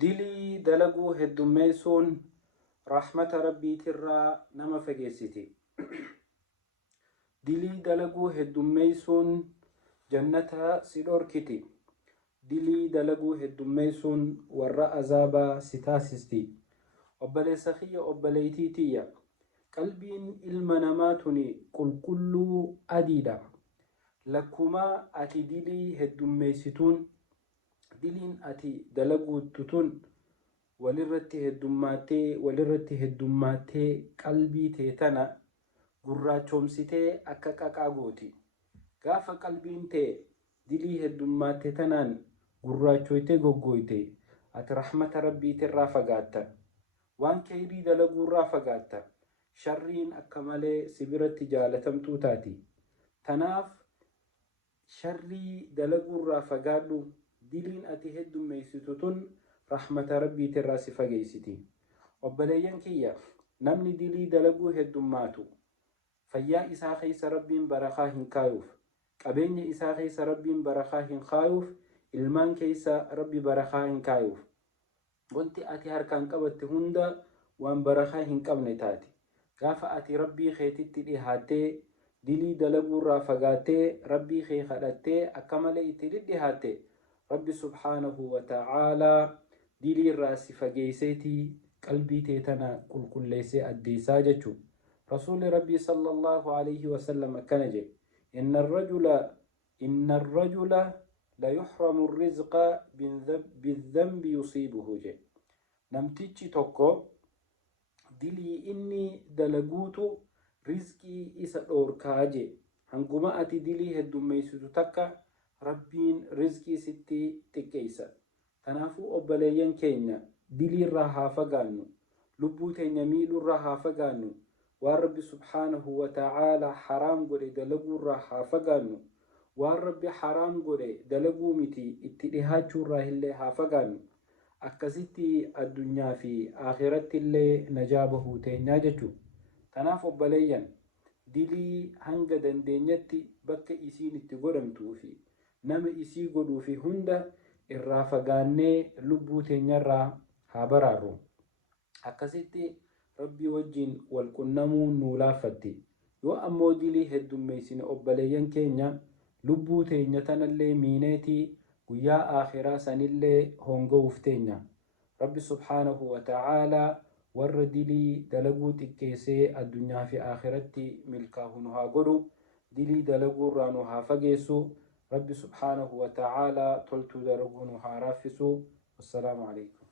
dilii dalaguu heddummeessuun rahmata rabbiitirraa nama fageessiti. dilii dalaguu heddummeessuun jannata si dhorkiti. dilii dalaguu heddummeessuun warra azaabaa si taasisti. obboleessa kiyya obboleeytii tiyya, qalbiin ilma namaa tuni qulqulluu adiidha. lakkumaa ati dilii heddummeessituun, diliin ati dalaguuttu tun walirratti heddummaatee qalbii tee tana gurraachoomsitee akka qaqaa gooti. gaafa qalbiin tee dilii heddummaate tanaan gurraachoyte goggooyte, ati rahmata rabbiitirraa fagaatta, waan kheyrii dalaguurraa fagaatta, sharriin akka malee si biratti jaalatamtuu taati. tanaaf sharrii dalaguurraa fagaadhu. diliin ati heddummeessitu tun rahmata rabbiitirraa si fageessiti. obboleeyyan kiyya, namni dilii dalaguu heddummaatu fayyaa isaa keessa rabbiin barakaa hin kaayuuf, qabeenya isaa keessa rabbiin barakaa hin kaayuuf, ilmaan keessa rabbi barakaa hin kaayuuf. wanti ati harkaan qabatte hunda waan barakaa hin qabne taati. gaafa ati rabbii keetitti dhihaattee dilii dalaguurraa fagaattee rabbii kee kadhattee akka malee itti dhidhihaatte, rabbi subhaanahu wa ta'aalaa dilii irraa si fageesseetii qalbii tee tana qulqulleessee addeessaa jechuudha. rasuulli rabbii sallallahu alayhi wa sallam akkana jedhe: inna arrajula la yuhramu rizqa bidhanbi yusiibuhu jedhe. namtichi tokko dilii inni dalaguutu rizqii isa dhoorkaa jedhe. hanguma ati dilii heddummeessitu takka rabbiin rizqii sitti xiqqeessa. tanaafuu obboleeyyan keenya diliirraa haa fagaannu, lubbuu teenya miidhuurraa haa fagaannu, waan rabbi subhaanahu wa ta'aalaa haraam godhe dalaguurraa haa fagaannu, waan rabbi haraam godhe dalaguu miti itti dhihaachuurraa illee haa fagaannu. akkasitti addunyaa fi akhiratti illee najaa bahuu teenyaa jechuudha. tanaaf obboleeyyan, dilii hanga dandeenyatti bakka isiin itti godhamtuu fi nama isii godhuu fi hunda irraa fagaannee lubbuu teenyarraa haa baraarru. akkasitti rabbii wajjin wal qunnamuu nuu laaffatti. yoo ammoo dilii heddummeessine obboleeyyan keenya, lubbuu teenya tanallee miineetii guyyaa akhiraa sanillee honga'uuf teenya. rabbi subhaanahu wa ta'aalaa warra dilii dalaguu xiqqeessee addunyaa fi akhiratti milkaahu nu haa godhu. dilii dalaguurraa nu haa fageessu. rabbi subhaanahu wa ta'aalaa toltuu dalaguu nu haa raaffisu. wassalaamu alaykum.